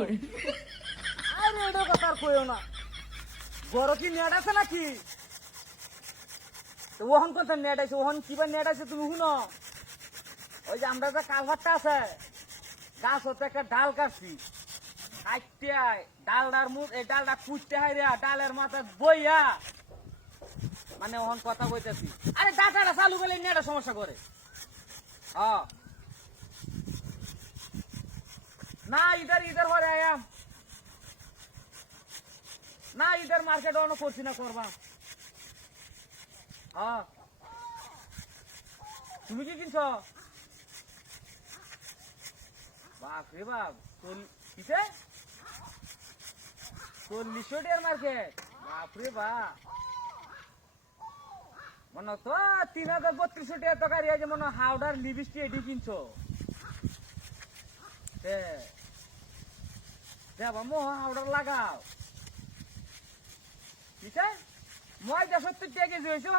আরে এটা কথা আর কইও না বড় কি নেট আছে নাকি তো ওহন কোন নেট আছে ওহন কিবা নেট আছে তুমি শুনো ওই যে আমরা যে কালভারটা আছে গাছ হতে একটা ডাল কাটছি কাটতে ডালটার মুখ এই ডালটা কুটতে হয় রে ডালের মাথা বইয়া মানে ওহন কথা কইতেছি আরে ডাটাটা চালু করলে নেটা সমস্যা করে হ্যাঁ না ইধার ঘরে আয়া না ইধার মার্কেট অন করছি না করবা হ্যাঁ তুমি কি কিনছ বাপ রে বাপ কিসে 40 টাকার মার্কেট বাপ রে বাপ মনে তো 3032 টাকা তরকারি আছে মনে হাওড়ার লিপস্টিক এটি কিনছো দেবা মোহ হাওড়ার লাগাও কিসে ময়দা 70 টাকা কেজি হয়েছে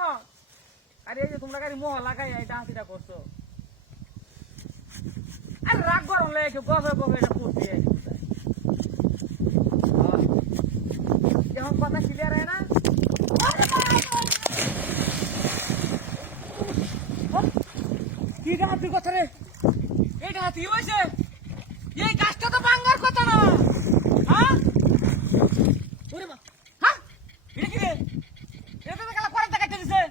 আরে এই যে তোমরা গাড়ি মোহ লাগাই এই ডাঁতিটা করছো আর রাগ গরম লাগে গবে গবে এটা করতে যখন কথা ক্লিয়ার হয় না কি ডাঁতির কথা রে এই ডাঁতি হয়েছে এই গাছটা তো ভাঙার কথা না হ্যাঁ ওরে মা হ্যাঁ এটা কি রে এটা তো কালা কোরাল টাকা দিছে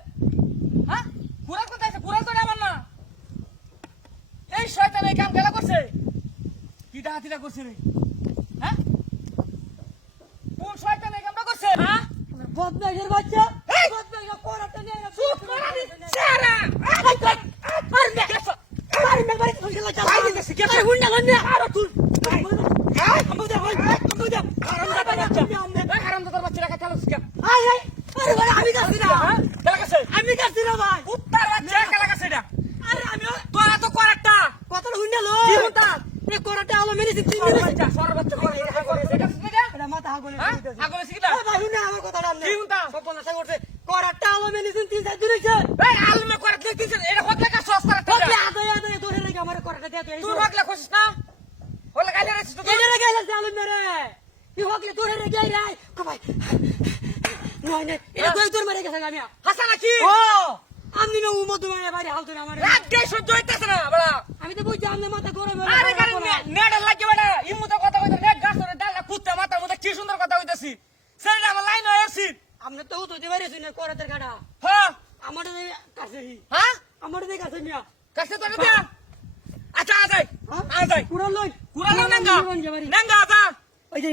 হ্যাঁ কোরাল কোথায় আছে কোরাল তো আমার না এই শয়তান এই কাম গেলা করছে কি ডাহাতিটা করছে রে হ্যাঁ কোন শয়তান এই কামটা করছে হ্যাঁ বদমাইশের বাচ্চা বদমাইশা কোরাটা নিয়ে না চুপ করা দি সারা আরে মে বাড়ি থেকে চলা চালা আরে দেখি আরে হুন্ডা লন্না আরে তুই আমবুদা হারামদাদা বাচ্চা রাখা চালু শিখা আরে ভাই আমি কাছি না কেলা কাছে আমি কাছি না ভাই উত্তর বাচ্চা কেলা কাছে এটা আরে আমি তোরা তো করাটা কতটা হুন্ডা লো কি হুন্ডা এ কোরাটা আলো মেরেছি তিন বাচ্চা সর বাচ্চা করে এটা করে এটা শিখা এটা মাথা হাগলে আগলে শিখা ভাই হুন্ডা আমার কথা না কি হুন্ডা সপনা করছে কোরাটা আলো মেরেছি তিন চার দিন হইছে এই আলমে করে দিছিস এটা হতলে কা সস্তা ওকে আদে ধরে রেখে আমার কোরাটা দে দে তুই হকলে কইছিস না হলে গাইলে রেছিস তো এনে রেখে গেছে আলো মেরে ই হকলে ধরে রেখে রাই কো ভাই নয় নে এটা কই তোর মারে গেছে আমি হাসা নাকি ও আমি না উমো তোমার বাড়ি হাল তোর আমার রাত গে সহ্য হইতাছে না বড়া আমি তো বুঝছি আমি মাথা গরম আরে গাড়ি নেড়া লাগি বড়া ইমু তো কথা কইতে নেট গাছ ধরে ডালা কুত্তা মাথার মধ্যে কি সুন্দর কথা কইতাছি সেটা আমার লাইন হয়ে আসি আমনে তো তো দিবারে শুনে কোরাতের কাটা হ্যাঁ আমার কাছে হ্যাঁ আমার কাছে মিয়া কাছে তো দিয়া আচ্ছা আ যাই কুড়াল লই কুড়াল নাঙ্গা নাঙ্গা আ যা ওই যে